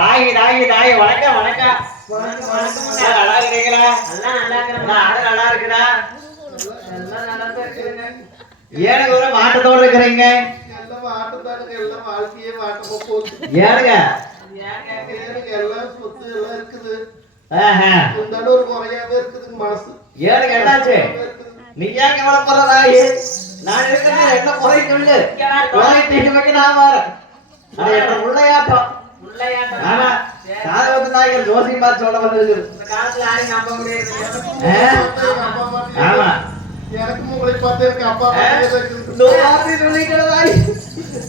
தாய் தாய் தாய் வணக்கம் வணக்கம் வணக்கம். நல்லா இருக்கிறீங்களா? எல்லாம் நல்லா இருக்கிறேன். ஆடு நல்லா இருக்குதா? எல்லாம் நல்லா தான் இருக்குதுங்க. ஏனுங்க ஒரு மாட்டத்தோடு இருக்கிறீங்க? எல்லாம் மாட்டுதானுங்க. எல்லாம் வாழ்க்கையே மாட்டமா போகுது. ஏனுங்க எல்லாம் சொத்து எல்லாம் இருக்குது. இருந்தாலும் ஒரு குறையாவே இருக்குதுங்க மனசு. ஏனுங்க என்னாச்சு? நீ ஏன் கவலைப்படுற தாய்? நான் இருக்கிறேன். என்ன குறை சொல்லு. குறை தீட்டு வைக்க நான் வரேன். அது என்ன முள்ளையாட்டம். ஆமா காதவத்து நாயகர் ஜோசியம் பார்த்து சொல்ல வந்திருக்குது. இந்த காலத்துல யாரையும் நம்ப முடியாது. ஆமா எனக்கு உங்களை பார்த்து எனக்கு அப்பா சொல்லிக்கிறதாய்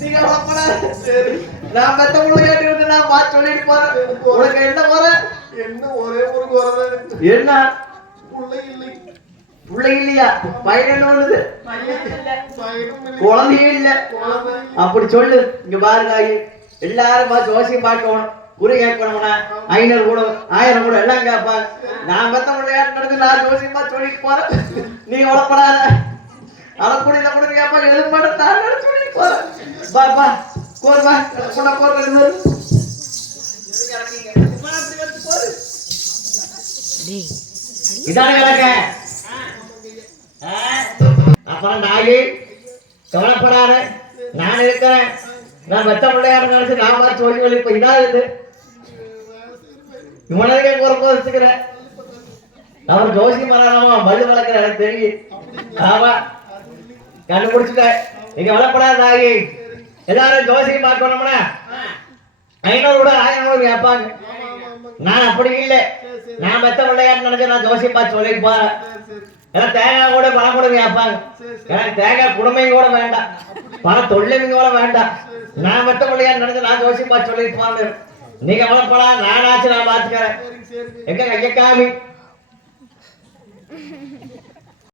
நீங்க சரி நான் பெத்த முள்ளையாட்டி இருந்து நான் பார்த்து சொல்லிட்டு போறேன். உனக்கு என்ன குறை? என்ன ஒரே ஒரு குறை என்ன? பிள்ளை இல்லை. பிள்ளை இல்லையா? பையன் ஒண்ணுது குழந்தையும் இல்ல. அப்படி சொல்லு. இங்க பாருங்க எல்லாரும் பார்த்து ஜோசியம் பார்க்கணும். குரு கேட்கணும்னா 500 கூட 1000 கூட எல்லாம் கேட்பாங்க. நான் பெத்த விளையாட்டு நடந்து நான் ஜோசியம் பார்த்து சொல்லிட்டு போறேன். நீ உழப்படாத. அதை கூட இதை கூட கேட்பாங்க. எதுவும் மாட்டேன் நான் சொல்லிட்டு போறேன். பா பா கோர்பா கூட போறது இதான கிடக்க. அப்புறம் நாயி கவலைப்படாத. நான் இருக்கிறேன். நான் பெத்த பிள்ளையார நினைச்சு நான் பார்த்து சொல்லி இப்ப இதா இருக்கு. இவனே குறைப்ப வச்சுக்கிறேன். அவர் ஜோசி மரானமா மல்லு வளர்க்கிற எனக்கு தெரியும். ஆமா கண்டுபிடிச்சுட்டேன். நீங்க வளப்படாத நாயி. எல்லாரும் ஜோசியம் பார்க்கணும்னா 500 கூட 1000 கேட்பாங்க. நான் அப்படி இல்லை. நான் பெத்த பிள்ளையாரு நினைச்சு நான் ஜோசியம் பார்த்து சொல்லிட்டு போறேன். ஏன்னா தேங்காய் கூட பணம் கூட கேட்பாங்க. எனக்கு தேங்காய் குடும்பம் கூட வேண்டாம். பணம் தொழிலும் கூட வேண்டாம். நான் பெத்த பிள்ளையாரு நினைச்சு நான் ஜோசியம் பார்த்து சொல்லிட்டு போறேன். நீங்க வளப்படா நானாச்சும் நான் பாத்துக்கிறேன். எங்க கைய காமி